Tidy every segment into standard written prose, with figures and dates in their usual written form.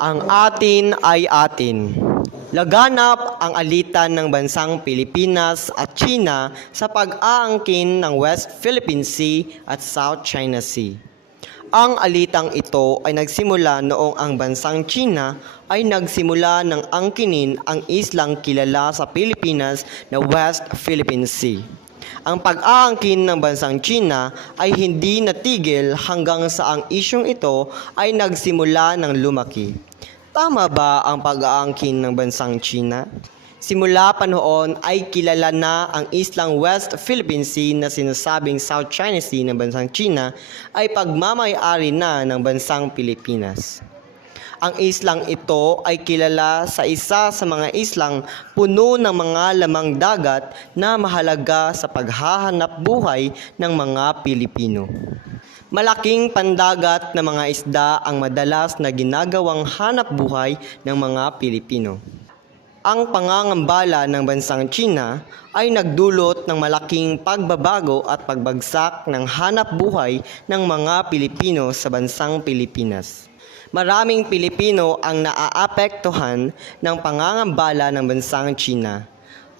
Ang atin ay atin. Laganap ang alitan ng bansang Pilipinas at China sa pag-aangkin ng West Philippine Sea at South China Sea. Ang alitang ito ay nagsimula noong ang bansang China ay nagsimula ng angkinin ang islang kilala sa Pilipinas na West Philippine Sea. Ang pag-aangkin ng bansang China ay hindi natigil hanggang sa ang isyong ito ay nagsimula ng lumaki. Tama ba ang pag-aangkin ng bansang China? Simula pa noon ay kilala na ang islang West Philippine Sea na sinasabing South China Sea ng bansang China ay pagmamay-ari na ng bansang Pilipinas. Ang islang ito ay kilala sa isa sa mga islang puno ng mga lamang dagat na mahalaga sa paghahanap buhay ng mga Pilipino. Malaking pandagat na mga isda ang madalas na ginagawang hanap buhay ng mga Pilipino. Ang pangangambala ng bansang China ay nagdulot ng malaking pagbabago at pagbagsak ng hanap buhay ng mga Pilipino sa bansang Pilipinas. Maraming Pilipino ang naaapektuhan ng pangangambala ng bansang China.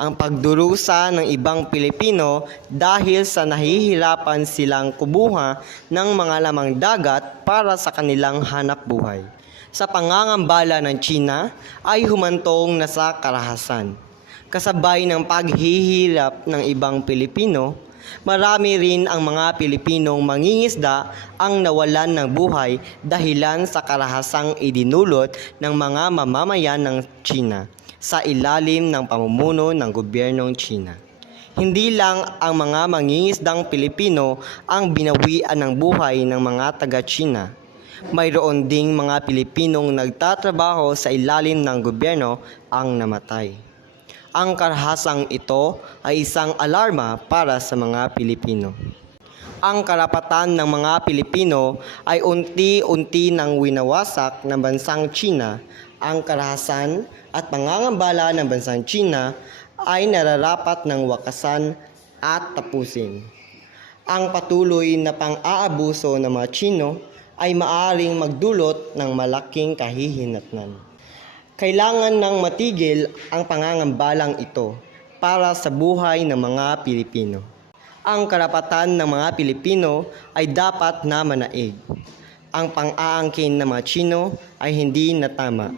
Ang pagdurusa ng ibang Pilipino dahil sa nahihirapan silang kubuha ng mga lamang dagat para sa kanilang hanap buhay. Sa pangangambala ng China ay humantong na sa karahasan. Kasabay ng paghihirap ng ibang Pilipino, marami rin ang mga Pilipinong mangingisda ang nawalan ng buhay dahilan sa karahasang idinulot ng mga mamamayan ng China sa ilalim ng pamumuno ng gobyernong China. Hindi lang ang mga mangingisdang Pilipino ang binawian ng buhay ng mga taga-China. Mayroon ding mga Pilipinong nagtatrabaho sa ilalim ng gobyerno ang namatay. Ang karahasang ito ay isang alarma para sa mga Pilipino. Ang karapatan ng mga Pilipino ay unti-unti nang winawasak ng bansang China. Ang karahasan at pangangambala ng bansang China ay nararapat ng wakasan at tapusin. Ang patuloy na pang-aabuso ng mga Chino ay maaaring magdulot ng malaking kahihinatnan. Kailangan nang matigil ang pangangambalang ito para sa buhay ng mga Pilipino. Ang karapatan ng mga Pilipino ay dapat na manaig. Ang pang-aangkin ng mga Chino ay hindi na tama.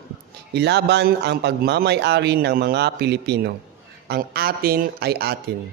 Ilaban ang pagmamay-ari ng mga Pilipino. Ang atin ay atin.